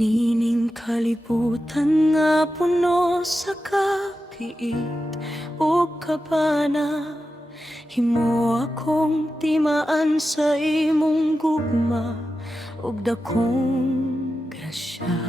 Nining kalibutan nga puno sa kapiit o kabana. Himo akong timaan sa imong gugma ug dakong grasya.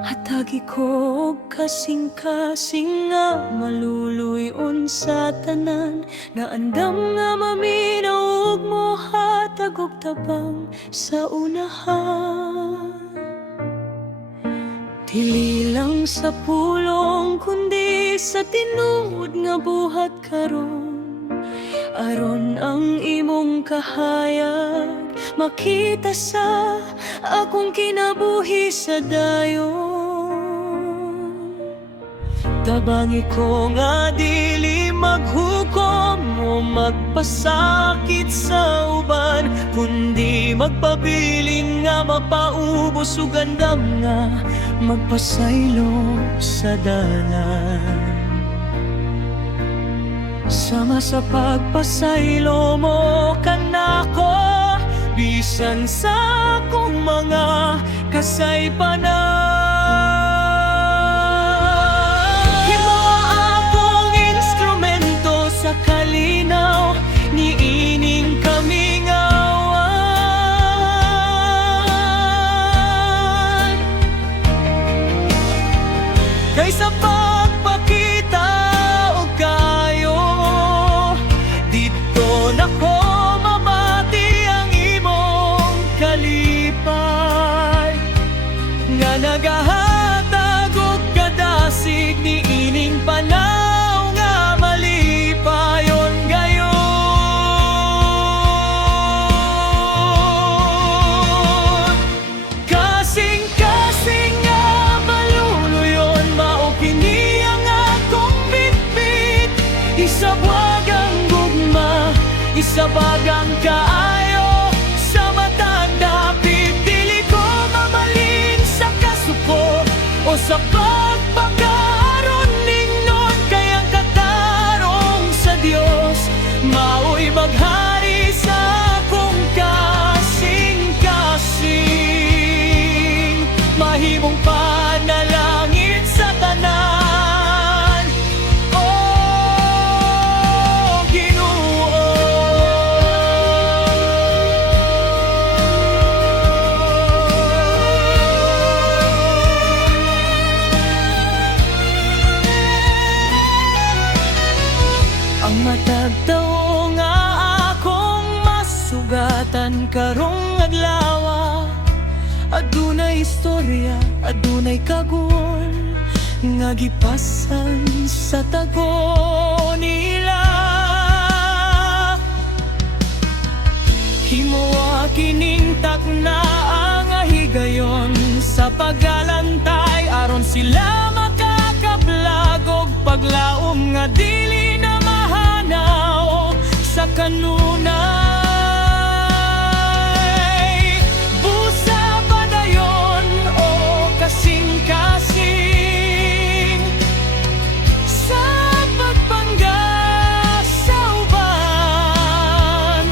Hatagi ko og kasing-kasing nga maluluyon sa tanan. Naandam nga maminaw ug mohatag og tabang sa unahan. Dili lang sa pulong kundi sa tinuod nga buhat karon. Aron ang imong kahayag makita sa akong kinabuhi sa dayon. Tabangi ko nga dili maghukom o magpasakit sa uban, kundi magpabiling nga mapaubos ug andam nga magpasaylo sa dalan. Sama sa pagpasaylo mo kanako, bisan sa akong mga kasaypanan. Himo akong instrumento sa kalinaw niining kamingawan. Kaysa pagpakita o kayo, dito na ko mabati ang imong kalipay. Nga nagahatag og kadasig niining panaw nga malipayon gayon. Kasing-kasing nga maluluyon, mao kini ang akong bitbit. Isabwag ang gugma, isabag ang kaayo sa matang dapit. Dili ko mamalin sa kasuko o sa pagpakaroon ningnon, kay ang katarong sa Dios mao'y maghari sa akong kasing-kasing. Mahimong panalangin sa tanan, oh Ginoo. Ang matag tawo nga akong masugatan karong adlaw, adunay istorya, adunay kagol nga gipasan sa tago nila. Himuwa kining takna ang higayon sa paglalantay, aron sila makakablag og paglaom nga dili na mahanaw sa kanunay. Busa padayon o kasing-kasing sa pagpangga sa uban,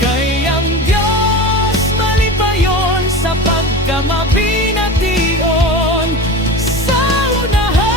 kay ang Diyos malipayon sa pagkamabination sa unahan.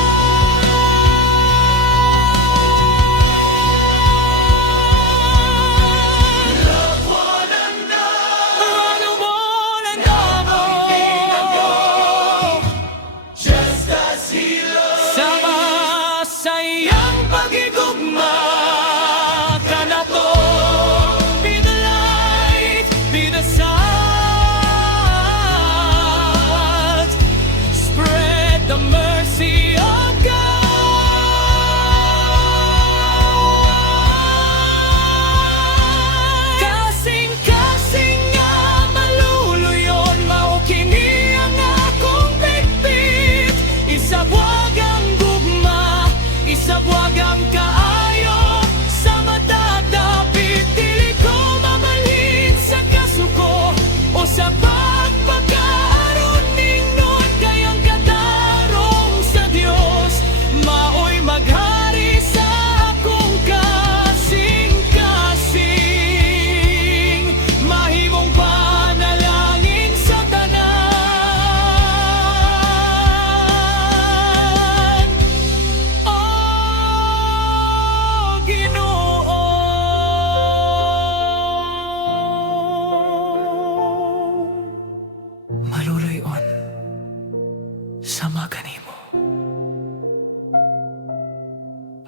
sama kanimo.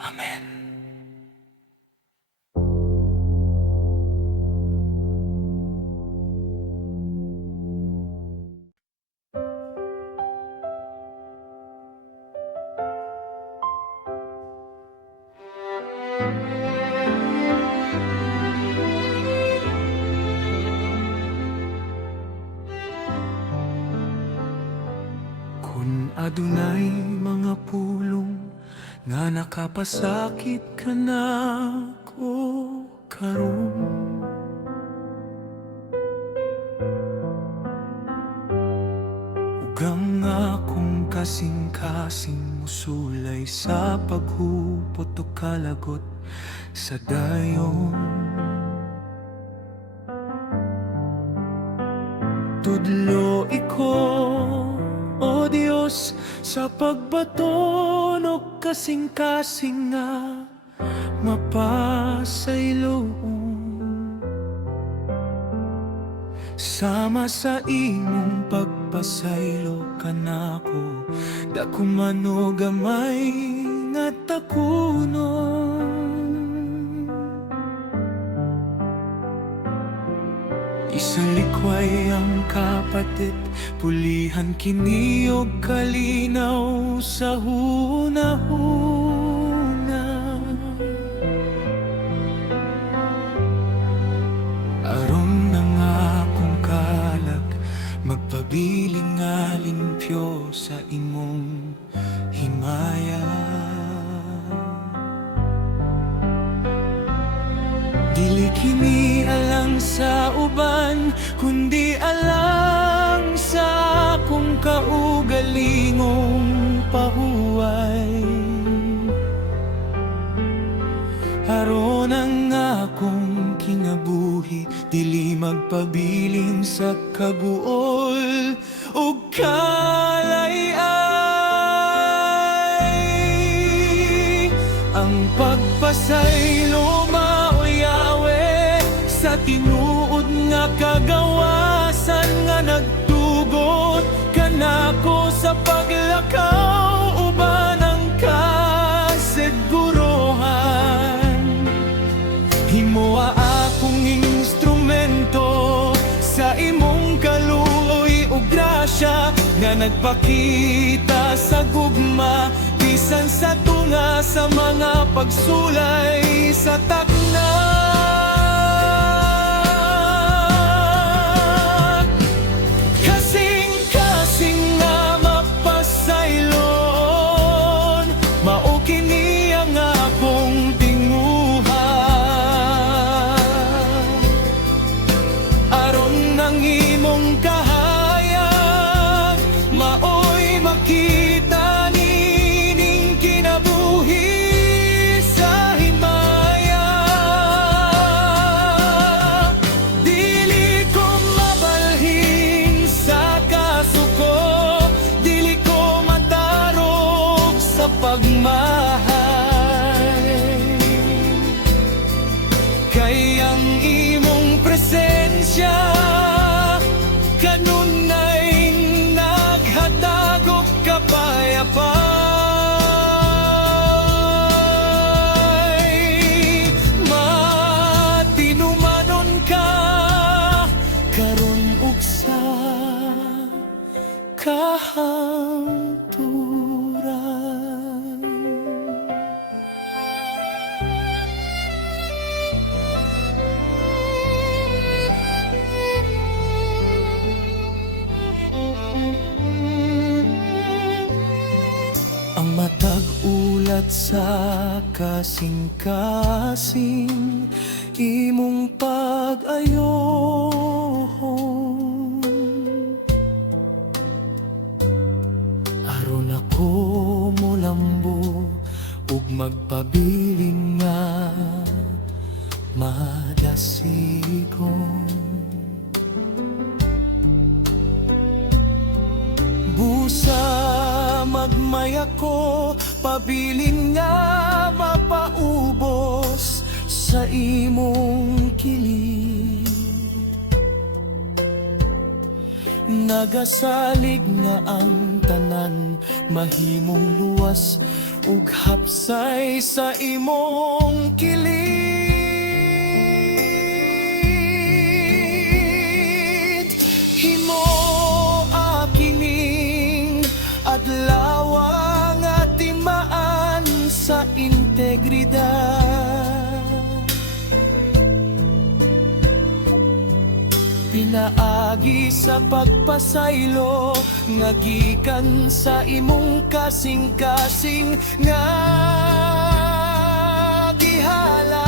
Amen. Kun adunay mga pulong nga nakapasakit ka na ko karon, ugang nga kung kasing-kasing musulay sa paghupot o kalagot sa dayon. Tudlo iko, o Diyos, sa pagbaton o kasing-kasing nga mapasaylo. Sama sa imong pagpasaylo kanako, dako man o gamay nga takunon. Isalikway ang kapatid, pulihan kini og kalinaw sa hunahuna. Aron na nga kung kalag, magpabiling nga limpyo sa imong himaya. Dili kini alang sa uban, kundi alang sa akong kaugalingong pahuway. Aron ang akong kinabuhi, dili magpabilin sa kaguol ug kalayay. Ang pagpasaylo sa tinuod nga kagawasan nga nagtugot kanako sa paglakaw uban ang kasiguruhan. Himoa akong instrumento sa imong kaluoy ug grasya nga nagpakita sa gugma bisan sa tunga sa mga pagsulay sa takna. Kay ang imong presensya kanunay naghatag og kapayapay. Matinumanon ka karon ug sa kahanturan. Matag ulat sa kasing-kasing imong pag-ayohon. Aron ako molambo ug magpabiling nga madasigon. Busa magmaya ko, pabilin nga mapaubos sa imong kilid. Nagasalig nga ang tanan mahimong luwas ug hapsay sa imong kilid. Himo akining adlaw nga timaan sa integridad. Pinaagi sa pagpasaylo nga gikan sa imong kasing-kasing nga gihalay.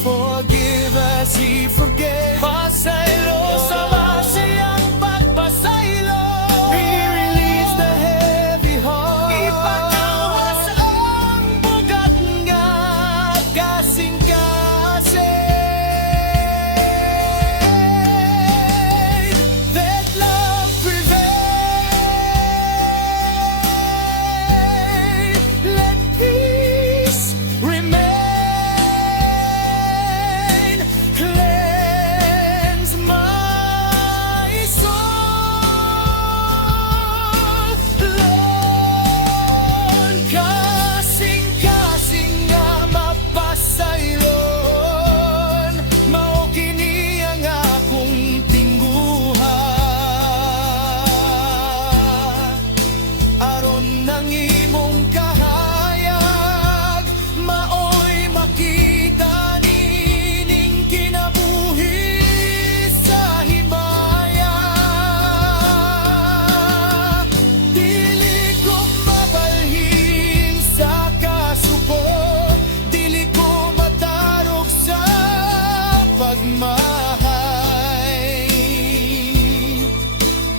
Forgive as He forgave. Pasaylo sa masiyang pagpasaylo. He released the heavy heart. Ipagawas ang bugat nga kasing-kasing. Let love prevail. Let peace remain. Cleanse my soul, Lord. Kasing-kasing nga mapasaylon, mao kini ang akong tingguhan. Aron nang imong kahayag, maoy makita nining kinabuhi sa himaya. Dili ko mabalhin sa kasuko, dili ko matarog sa pagmahay.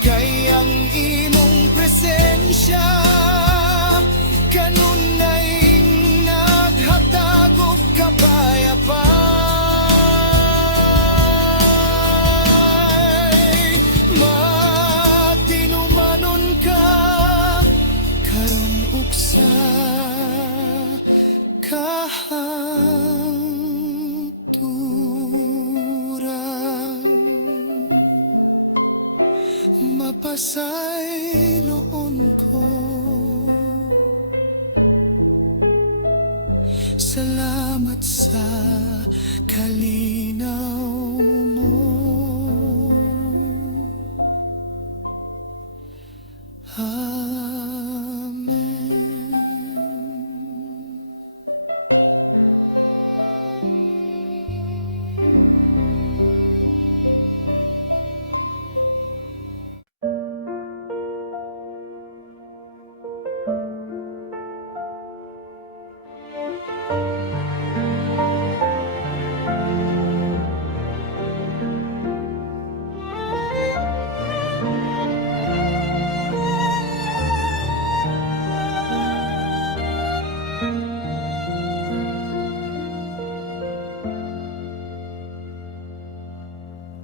Kay ang imong presensya kanunay naghatag og kapayapay. Matinumanon ka karon ug sa kahangturan. Mapasayloon ko. Salamat sa kalinaw mo. Amen.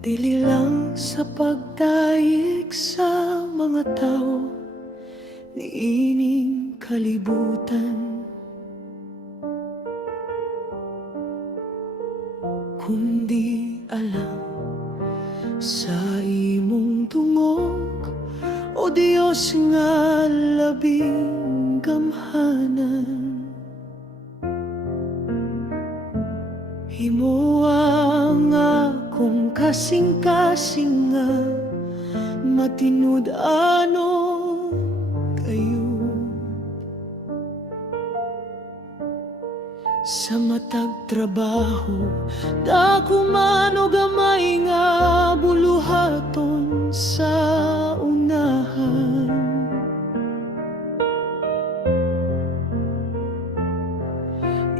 Dili lang sa pagdayeg sa mga tao niining kalibutan, kundi alam sa imong dungog, o Diyos nga labing gamhanan. Himo ang akong kasing-kasing nga matinud-anon kayo. Sa matag trabaho, dako man o gamay nga buluhaton sa unahan.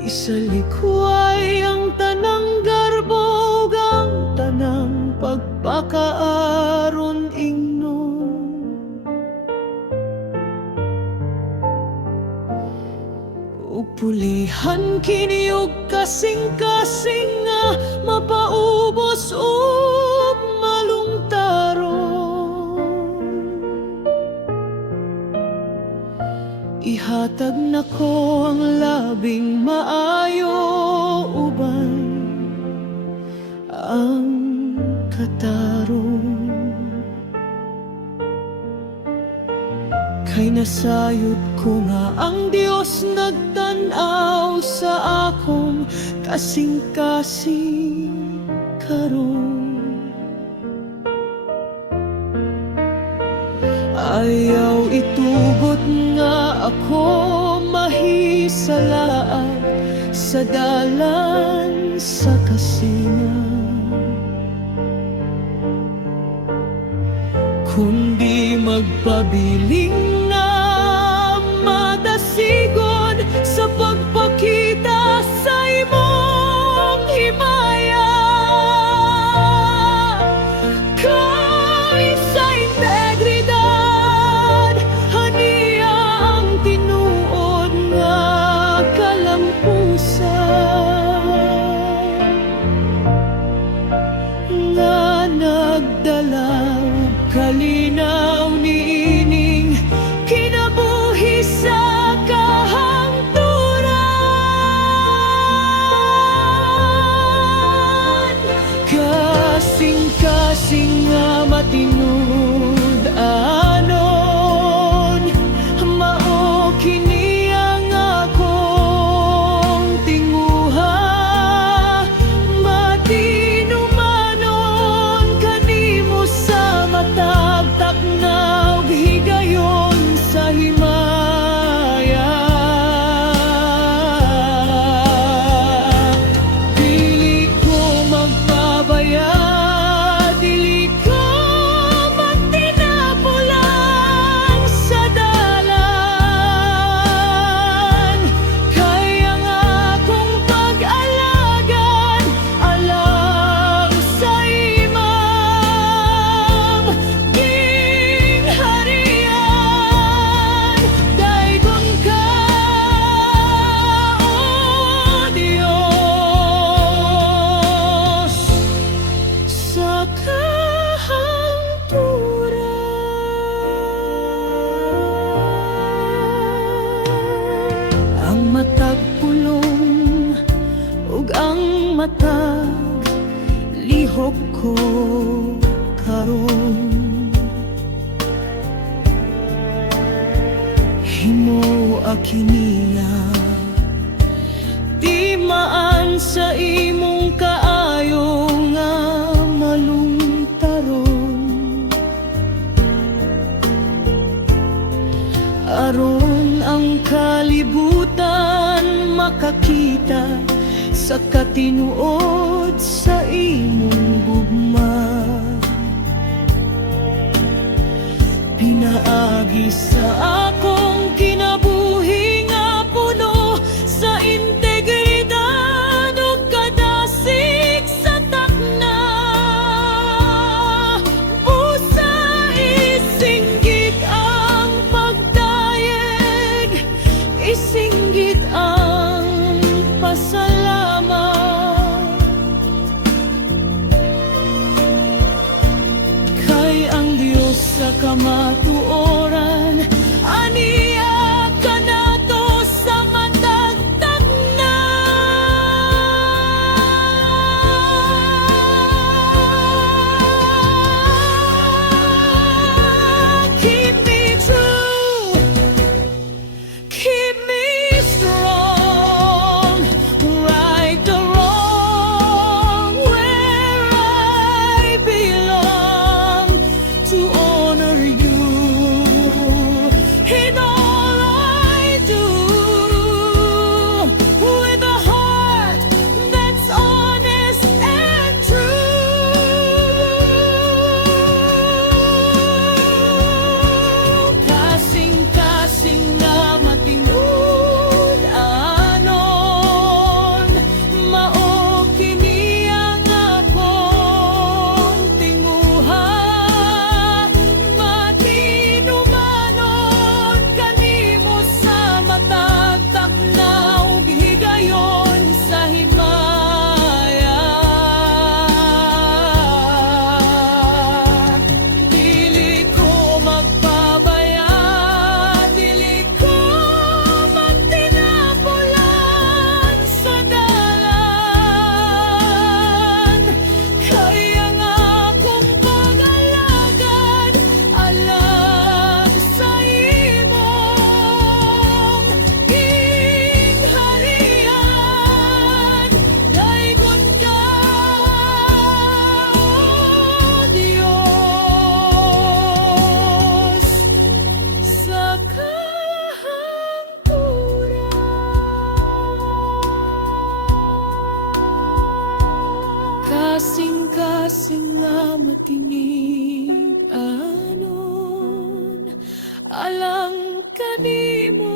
Isalikway ang tanang garbo, ang tanang pagpakaaron ingnon. Ug pulihan kini og kasing-kasing nga mapaubos ug malungtaron. Ihatag na ko ang labing maayo uban ang katarong. Kay nasayod ko nga ang Dios nagtanaw sa akong kasing-kasing karon. Ayaw itugot nga ako mahisalaat sa dalan sa kasingan, kundi magpabiling na madasigon sa pagpakita sa imong himaya. Kay sa integridad haniya ang tinuod nga kalampusan nga nagdala og kalinaw niining kinabuhi sa kahangturan. Kasing-kasing nga matinud anon, mao kini ang akong tinguha. Matinumanon kanimo sa matag taknaw higayon sa himaya. Dili ko magpabaya, dili ko magtinapulang sa dalan. Kay ang akong pag-alagan alang sa imam gingharian. Daygon ka, O Diyos, sa kahangturan. Ang matag pulong ug ang matag lihok ko karon, himo akiniya timaan sa imong kaayo nga malungtaron. Aron ang kalibutan makakita sa katinuod sa imong gugma. Pinaagi sa akong kinabuhi nga puno sa integridad ug kadasig sa takna. Busa isinggit ang pagdayeg, isinggit ang pasalamat. Kay ang Dios sa kamatuoran aniya kanato sa matagtag na. Keep me true, keep me strong, right the wrong where I belong, to honor you nga matingig anon alang kanimo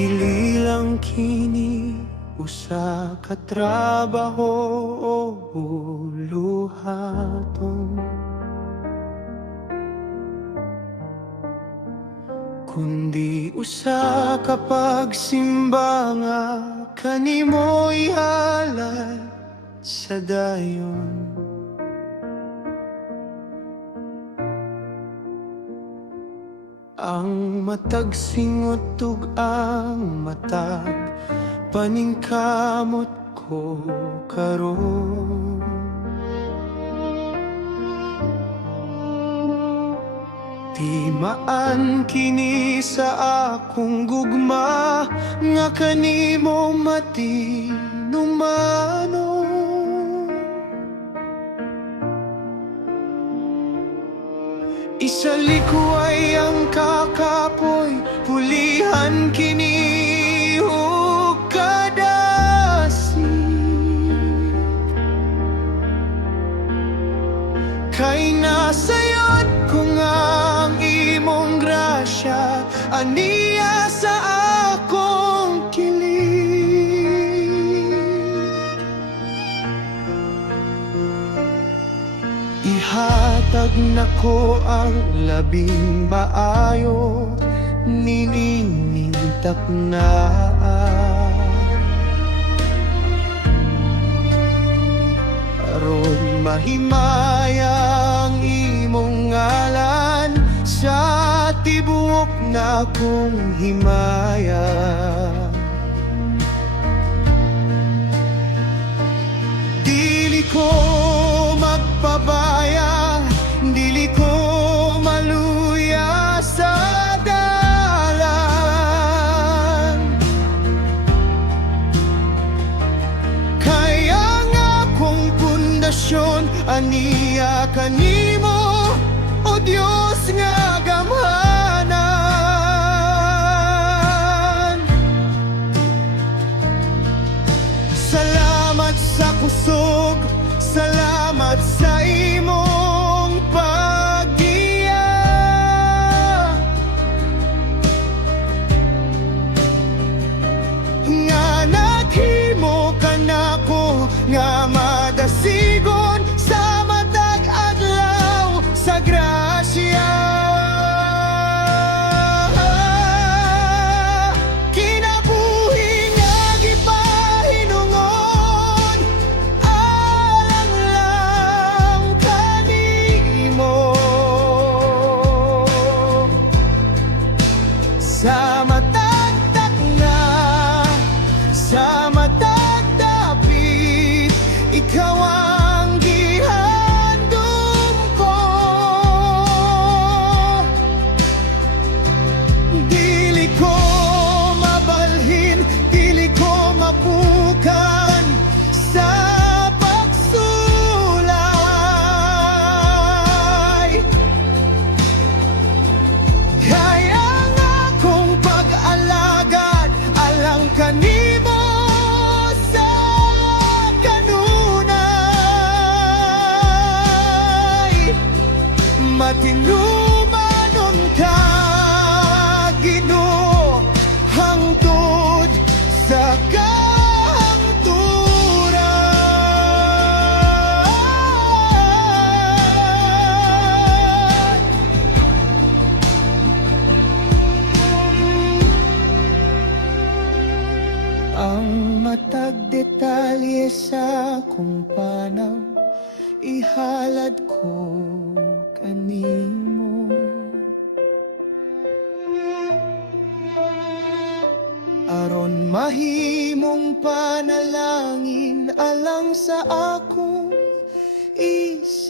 dili lang kini usa ka trabaho o buluhaton, kundi usa ka pagsimba nga kanimo ihalad sa dayon. Ang matag singot ug ang matag paningkamot ko karon. Timaan kini sa akong gugma nga kanimo matinumano. Isalikway ang kakapoy, pulihan kini ug kadasi. Kay nasayod ko nga ang imong grasya, aniya sa akong ihatag nako ang labing maayo, nininintak na aron mahimaya ang imong ngalan sa tibuok na kong himaya. Dili ko magpabaya, dili ko maluya sa dalan. Kaya nga kong pundasyon, aniya kanimo, o Diyos nga gamhanan. Salamat sa kusog, salamat sa imong paggiya. Nga naghimo ka nako nga madasigon sa matag adlaw sa grasya. Kinabuhi nga gipahinungon alang lang kanimo. Sa matagtak na, sa matagdapit, ikaw ang gihandom ko. Dili ko mabalhin, dili ko mabukan sa pagsulay. Kaya nga kong pag-alagad alang kanimo sa kanunay. Matinumanon ka, Ginoo, hangtod sa kahangturan. Ang matag detalye sa kung panaw, ihalad ko kanimo. Aron aron mahimong panalangin alang sa akong isikataw.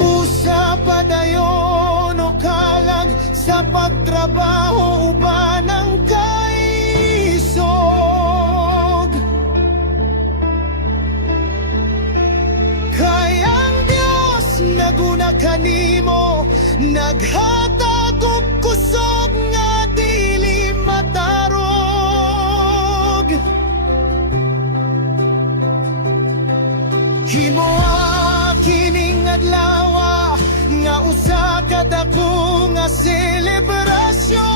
Musa padayon o kalag sa pagtrabaho uban ng kaisog. Kaya ang Diyos naguna kanimo, naghatag og kusog nga dili matarog. Himoa kining adlaw nga usa ka dako nga selebrasyon.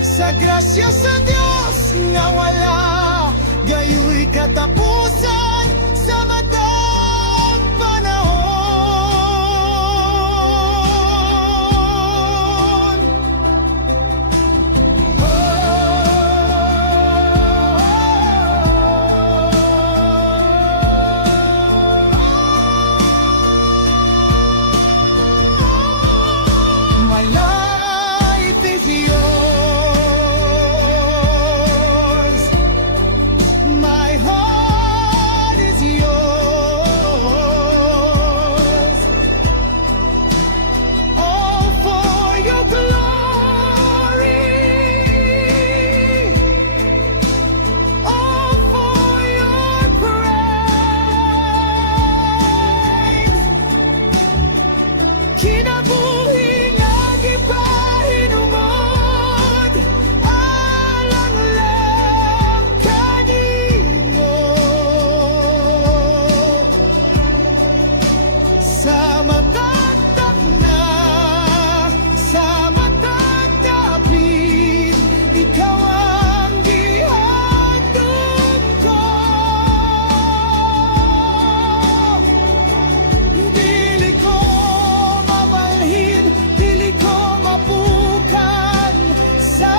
Sa grasya sa Dios nga wala gayoy katapusan sa matag panahon. My life is yours. My heart is yours. All for your glory. All for your praise. Kinabuhi nga gipahinumod alang lang kanimo. Sa matagtak na, sa matagdapit, ikaw ang gihatod ko. Dili ko mabalhin, dili ko mapukan sa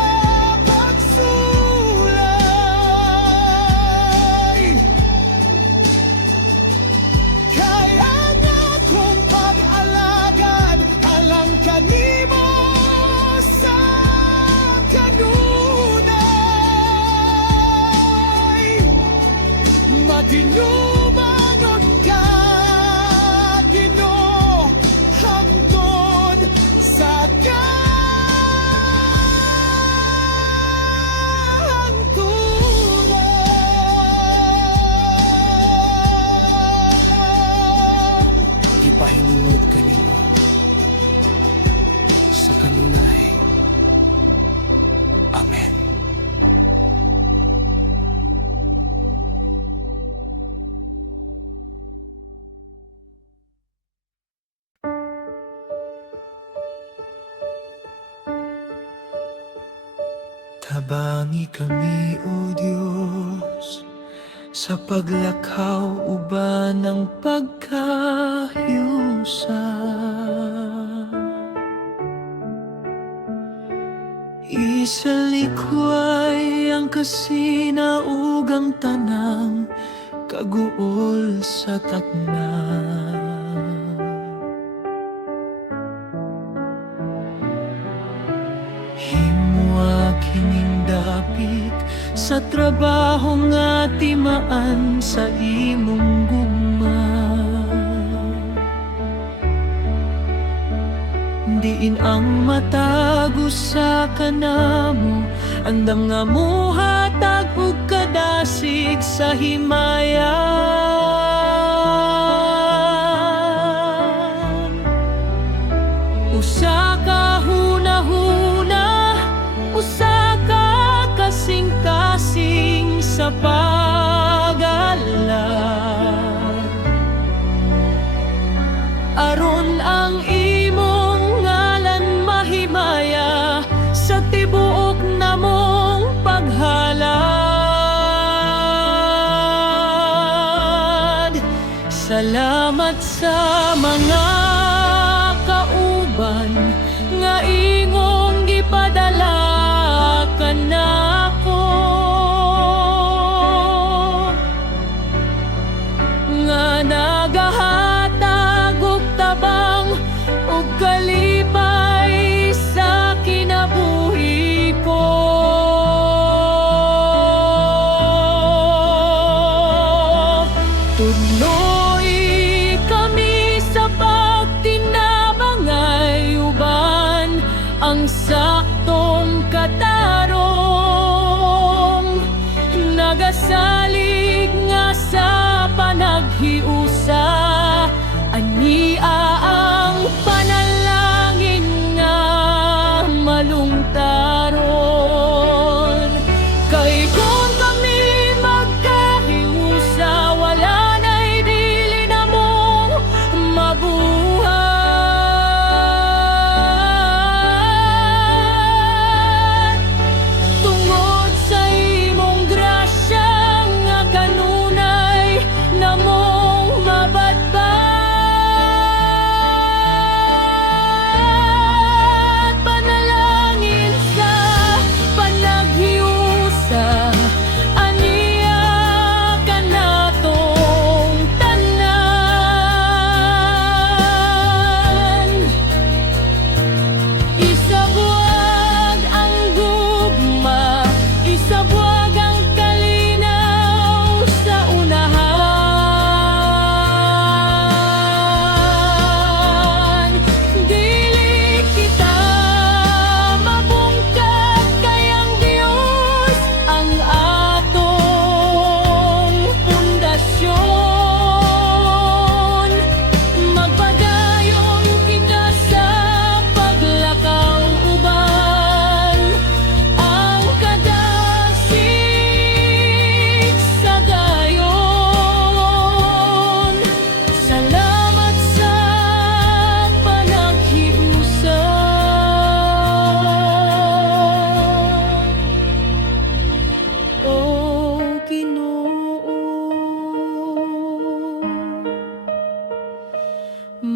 pagsulay. Kaya nga kung pag-alagad alang kanimo sa kanunay. Matinumanon ka, Ginoo, hangtod sa kahangturan. Ipahinungod kanino sa kanunay. Amen. Tabangi kami, O Diyos, sa paglakaw uban ng pagkahiusa. Isalikway ang kasinaugang tanang kaguol sa takna. Himwa kining dapit sa trabaho nga timaan sa imong gugma. Diin ang matago sa kanamo, andam nga muhatag og kadasig sa himayan. Usa ka hunahuna, usa ka kasing-kasing sa pag-alala. Aron ang imong ngalan mahimaya sa tibuok namong paghalad. Salamat sa mga kauban nga ingong gipadala kanako.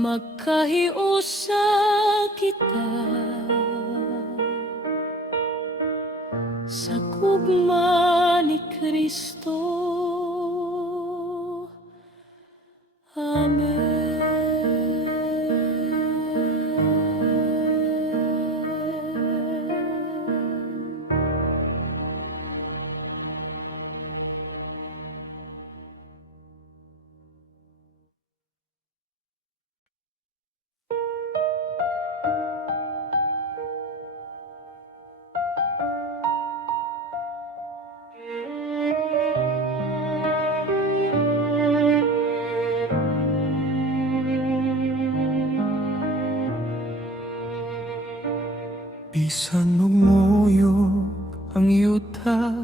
Magkahiusa kita sa gugma ni Kristo. Amen. Bisan magmuyog ang yuta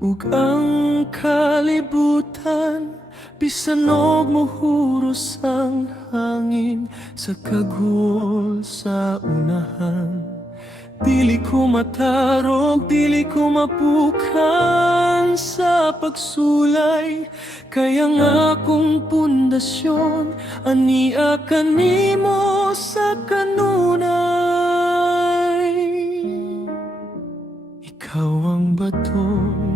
ug ang kalibutan, bisan og mohuros ang hangin sa kaghul sa unahan. Dili ko matarog, dili ko mapukan sa pagsulay, kaya nga akong pundasyon ania kanimo sa kanunay. Ikaw ang bato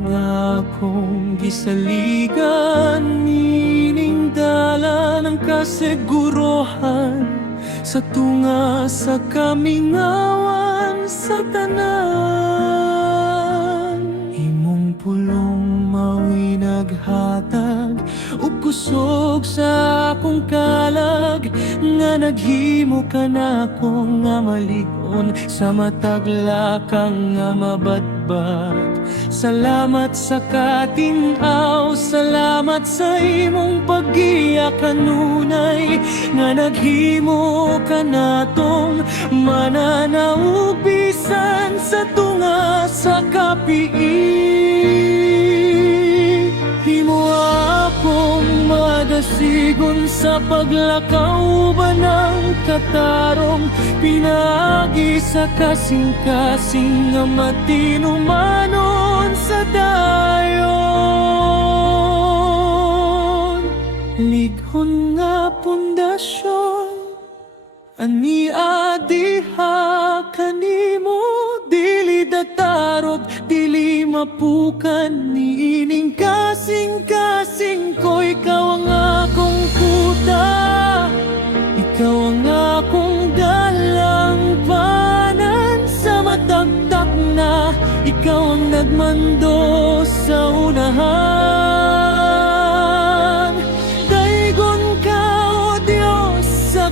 nga akong gisaligan, niningdala ng kasiguruhan sa tunga sa kamingawan sa tanan. Imong pulong mao'y naghatag ug kusog sa akong kalag, nga naghimo ka na akong nga malig-on sa matagla kang nga mabatbat. Salamat sa katin-aw, salamat sa imong pag-iya kanunay, nga naghimo ka natong mananaog bisan sa tunga sa kapiig. Himo akong madasigon sa paglakaw ba ng katarong, pinagi sa kasing-kasing nga matinumanon sa dayon. Lighon nga pundasyon ania diha kanimo, dili datarog, dili mapukan, niining kasing-kasing ko. Ikaw ang akong kuta, ikaw ang akong dalangpanan sa matagtak na, ikaw ang nagmando sa unahan. Daygon ka, O Diyos, sa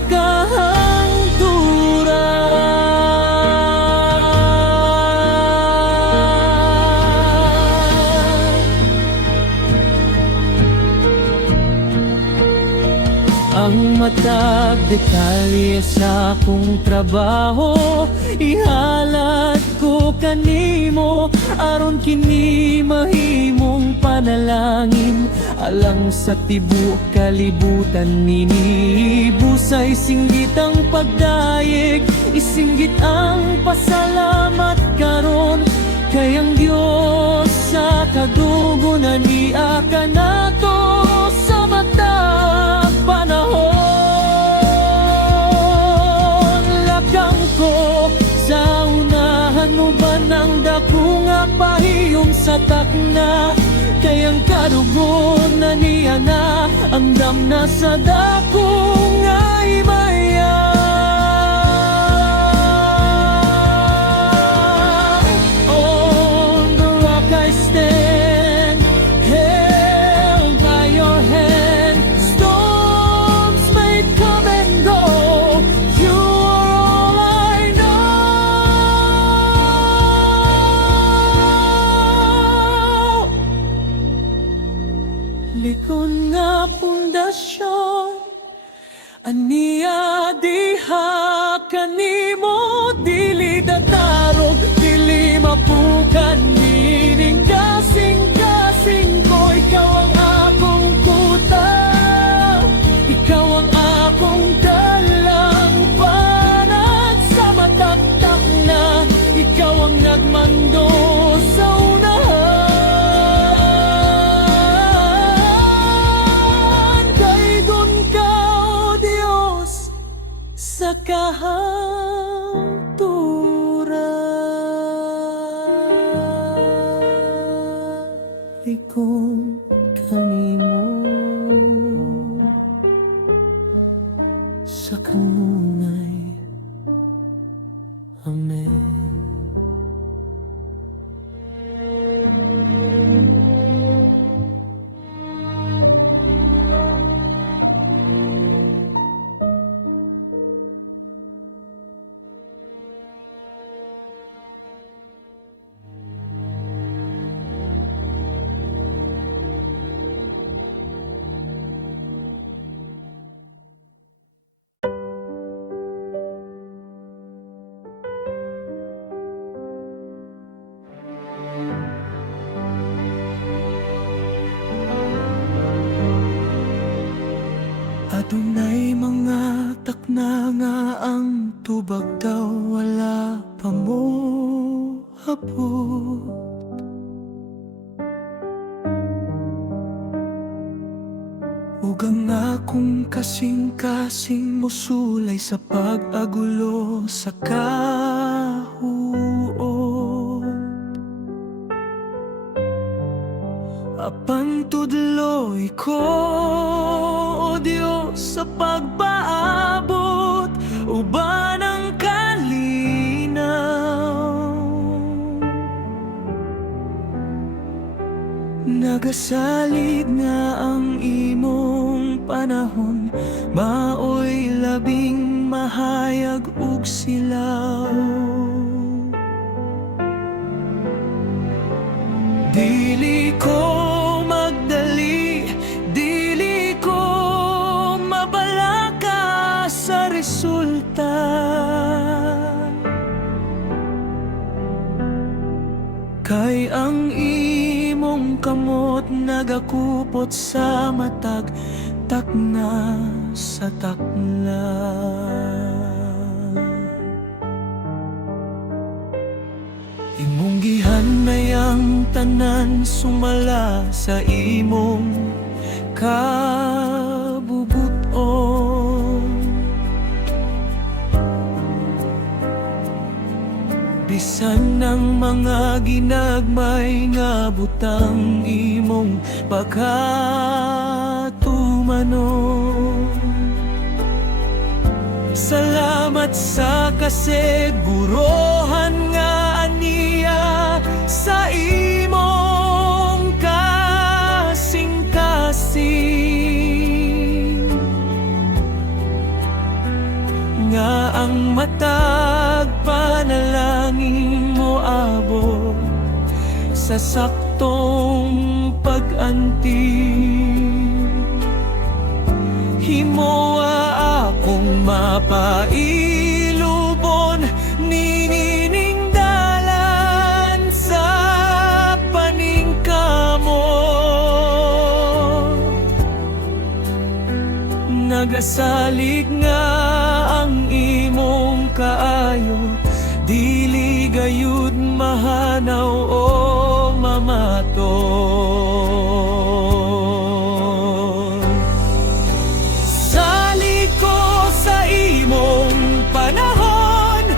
ang matag detalye sa akong trabaho, ihalad ko kanimo aron kini mahimong panalangin. Alang sa tibuok kalibutan nini, busay singgit ang pagdayeg, isinggit ang pasalamat karon. Kay ang Diyos sa kadugunan niya ka nato sa matag panahon. Lakang ko sa unahan mo ba ng dako nga pahiyom sa takna, kay ang kadugon na niya na ang damna sa dako nga imaya. Likon nga pundasyon ania diha kanimo, dili datarog, dili mapukan, nining kasing-kasing ko. Ikaw ang akong kuta, ikaw ang akong dalangpanan sa mataktak na, ikaw ang nagmando sa unahan. kahantura ikong kanimo sa kanunay. Amen. Adunay mga takna nga ang tubag daw wala pa mo hapot. Ug ang akong kasing-kasing mosulay sa pag-agulo sa kahuot. Apan tudloy ko, o Diyos, sa pagpaabot uban ang kalinaw. Nagasalig nga ang imong panahon, maoy labing mahayag ug silaw. Dili ko magdali, dili ko mabalaka sa resulta. Kay ang imong kamot nagakupot sa matag takna sa takla. Imong gihanay ang tanan sumala sa imong kabubuton. Bisan ng mga ginagmay nga butang imong pagkatumanon. Salamat sa kasigurohan nga aniya sa imong kasing-kasing. Nga ang matag panalangin mo abot sa saktong pag-anting. Himoa akong mapailubon, nininingdalan sa paningkamo. Nagasalig nga ang imong kaayo, dili gayud mahanaw o mamato. Panahon,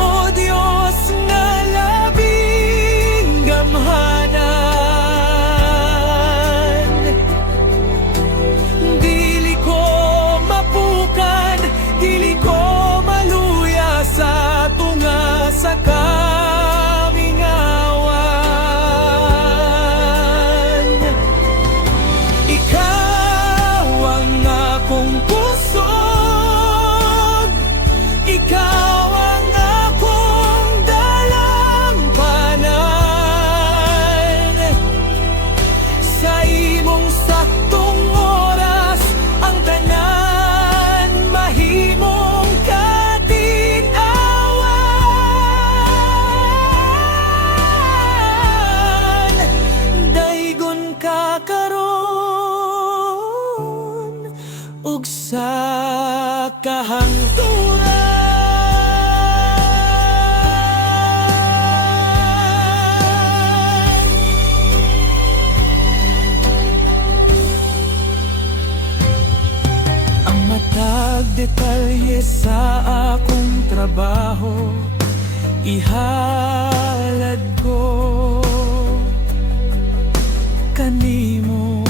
o Diyos nga labing gamhanan. Dili ko mapukan, dili ko maluya sa tunga sa kamingawan. Ikaw ang akong puso, ikaw ang akong dalampanan. Sa imong saktong oras, ang tanan mahimong katinawan. Daygon ka karon ug sa kahangturan. pagdetalye sa akong trabaho, ihalad ko kanimo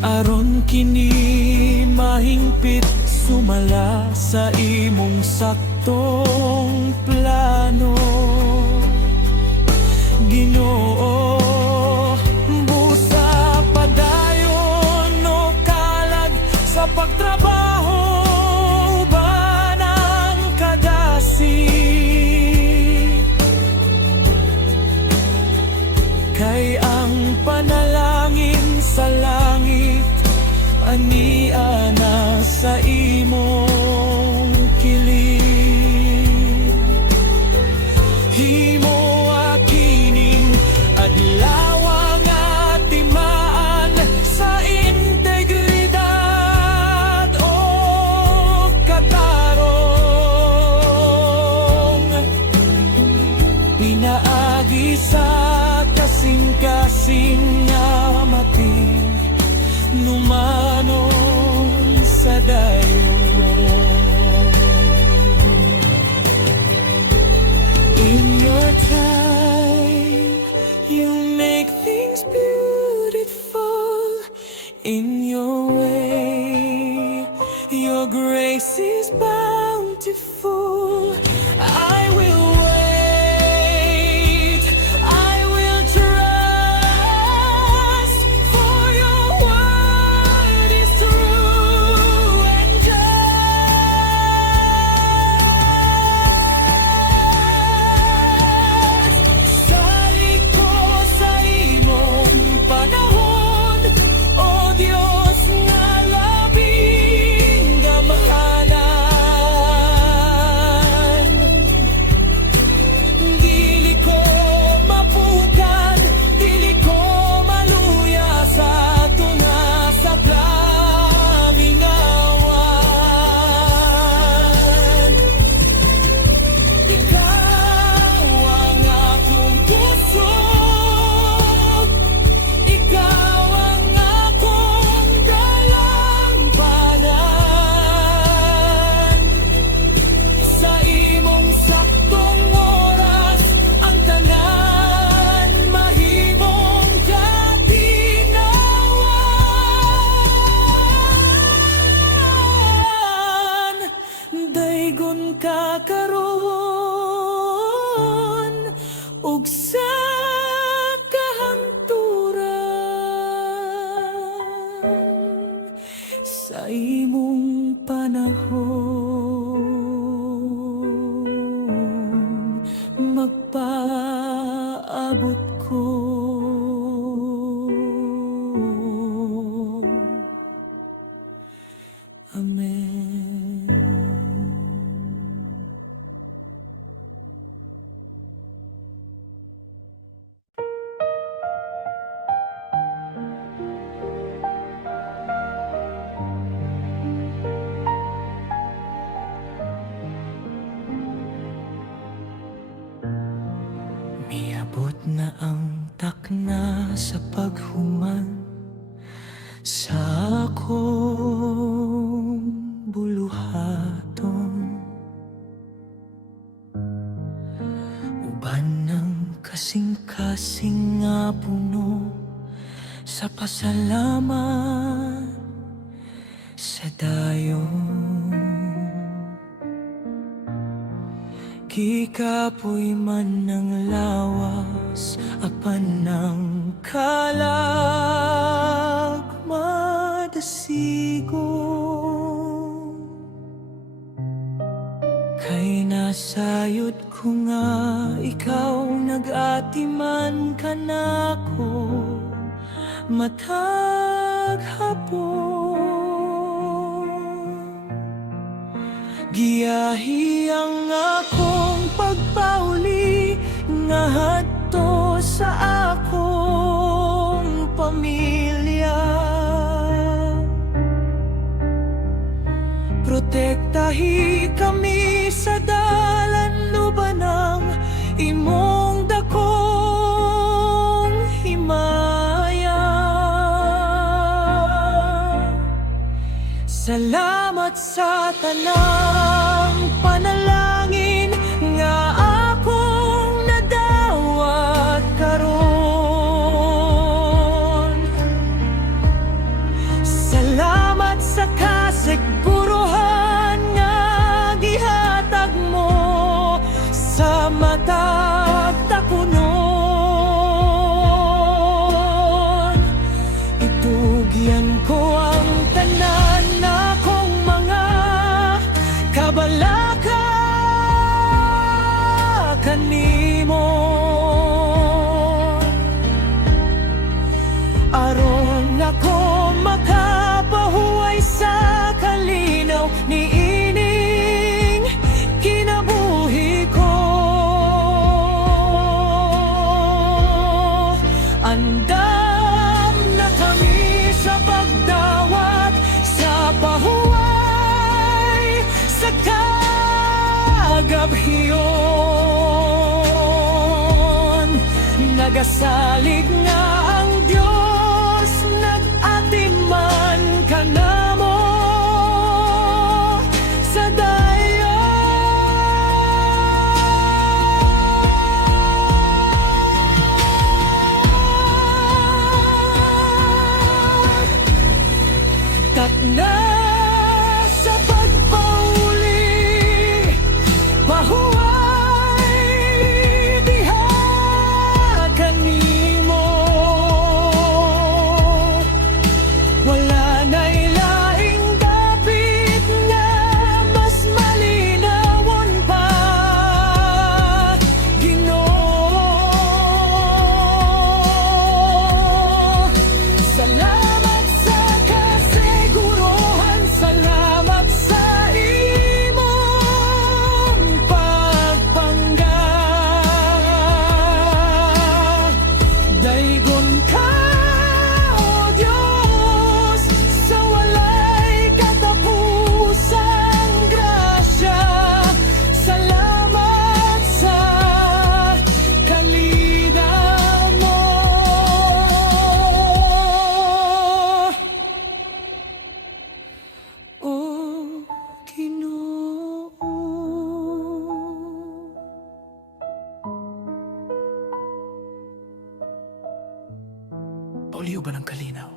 aron kini mahingpit sumala sa imong saktong plano. Ginoo, busa padayon no kalag sa pagtrabaho ba ng kadasi, kay ang panalangin sa langit ania sa imong kiling. Himo akining adlaw nga timaan sa integridad o katarong, pinaagi sa kasing-kasing nga mating numanon sa dayon. In your time, you make things beautiful. In your way, your grace is bountiful. I will wait, I will trust, for your word is true and just. Salik ko sa imong panahon, O Diyos nga labing gamhanan. Dili ko mapukad, dili ko maluya sa tunga sa plamingawan. Ikaw ang akong puso, ikaw ang akong dalampanan. Sa imong saktong oras, ang tanan mahimong katinawan. Daygon ka karon ug sa kahangturan, sa imong panahon magpaabot ko. Amen. Miabot na ang takna sa paghuman sa akong buluhaton. Uban ng kasing-kasing nga puno sa pasalamat sa dayon. Kikapoy man ng lawas, apan ng kalag madasigon. Kay nasayod ko nga ikaw nag-atiman ka nako matag hapon. Giyahi ang akong pagpauli nga hadto sa akong pamilya. Protektahi kami sa dalan lubanang imong dakong himaya. Salamat sa tanang panalangin nga akong nadawat karon. Salamat sa kasiguruhan nga gihatag mo sa matag tapunon. Itugyan ko ang tanan na kong mga kabalaka kanimo, aron ako makapahuway sa kalinaw ni ining kinabuhi ko. Andam na kami sa pagdawat sa pahuway sa kagabhiyon. Nagasalig nga ang Diyos, nag-atiman ka namo sa dayon. Takna sa pagpauli, mahuway diha kanimo. Wala na'y laing dapit nga mas malinawon pa, Ginoo. Salamat sa kasiguruhan, salamat sa imong pagpangga. Daygon ka, O Diyos, sa walay katapusang grasya. Salamat sa kalinaw mo. O Ginoo. Pauliw ba ng kalinaw?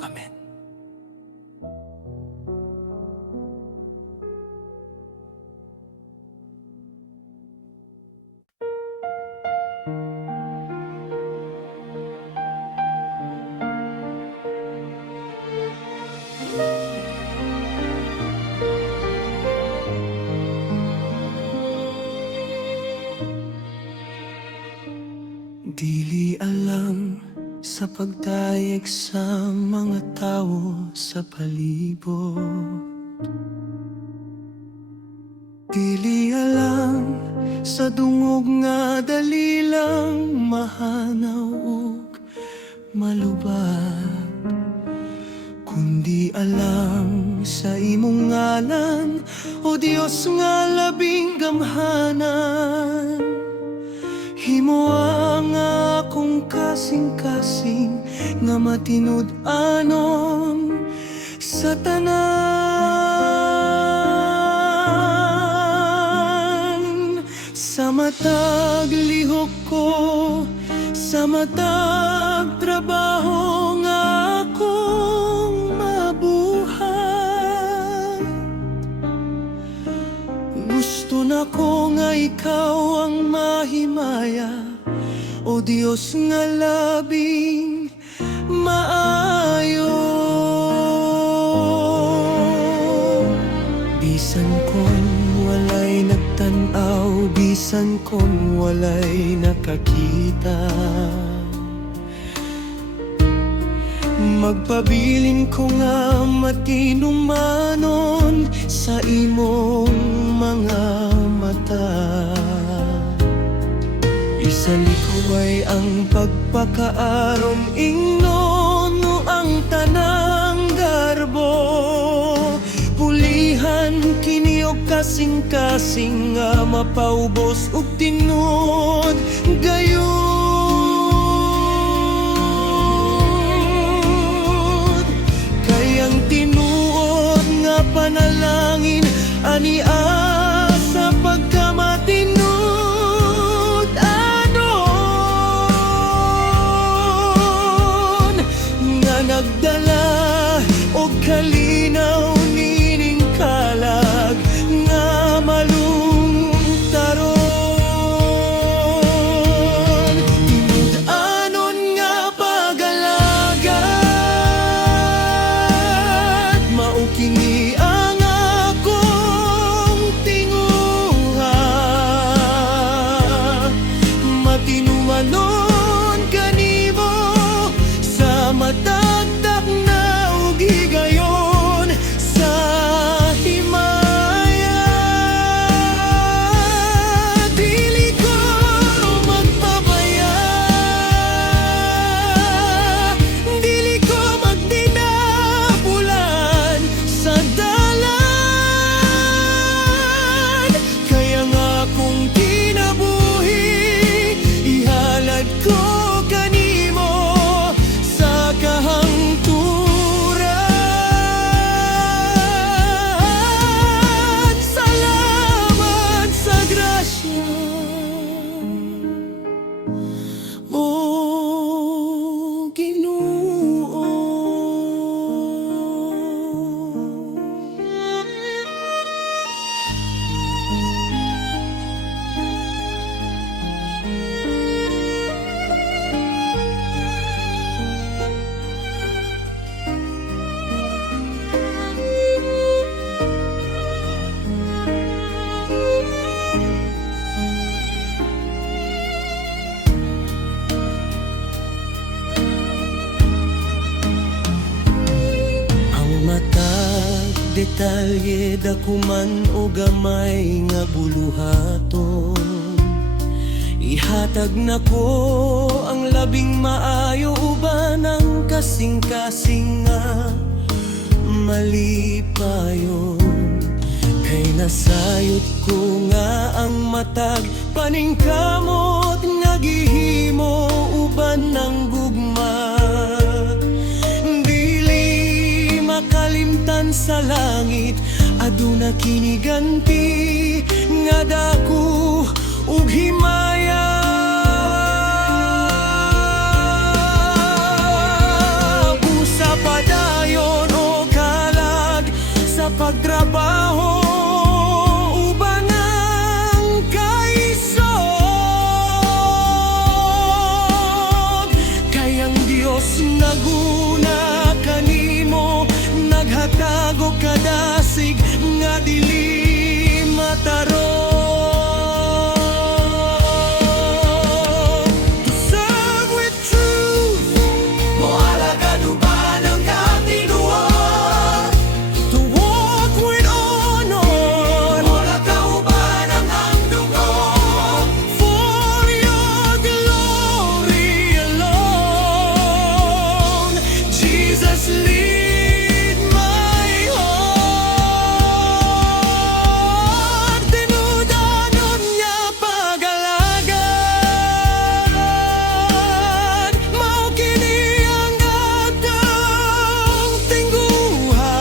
Amen. Dili alam sa pagdayeg sa mga tao sa palibot. Dili alam sa dungog nga dali lang mahanaw ug malubag. Kundi alam sa imong ngalan, O Dios nga labing gamhanan. Himo ang akong kasing-kasing nga matinud-anon sa tanan. Sa matag lihok ko, sa matag trabaho nga akong mabuhay, gusto na ko nga ikaw ang mahimaya, O Dios nga labing maayo. Bisan kon walay nagtan-aw, bisan kon walay nakakita, magpabilin ko nga matinumanon sa imong mga mata. Isalikuway ang pagpakaaron, ingnono ang tanang garbo. Pulihan kini og kasing-kasing nga mapaubos ug tinud gayon. dala o kalinaw nining kalag nga malungtaron. Tinud-anon nga pag-alagad, mao kini ang akong tinguha. Matinumanon kanimo sa matagdak na ug higayon sa himaya. Dili ko magpabaya, dili ko magdinabulan sa dalan. Kaya nga kung kinabuhi, ihalad ko kanimo sa kahangturan. Salamat sa grasya mo, Ginoo. Ang matag detalye dakuman o gamay nga buluhaton, ihatag nako ang labing maayo uban ang kasing-kasing nga malipayon. Kay nasayot ko nga ang matag paningkamot nga gihimo uban ng gugma. Dili makalimtan sa langit, aduna kini ganti nga dako ug himaya. Busa padayon o kalag sa pagtrabaho uban ang kaisog. Kayang Dios naguna kanimo, naghatag og kadasig nga dili matarong. To serve with truth, moalagad uban ang katinuan. To walk with honor, wala kauban ang handog. For your glory alone, Jesus lead my heart. Tinudanon niya pag-alagad, mao kini ang atong tingguha.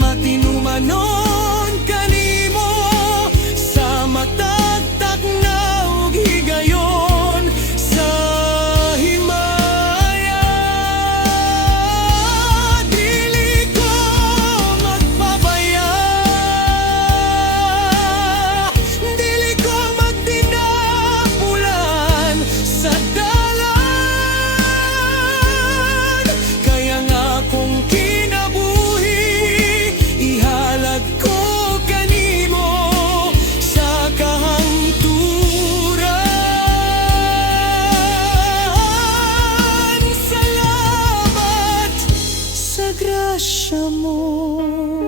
Matinumanon kanimo sa matagtak na ug higayon sa himaya. Dili ko magpabaya, dili ko magdinabulan sa dalan. Kaya nga kung kinabuhi, ihalad ko kanimo sa kahangturan. Salamat sa grasya mo.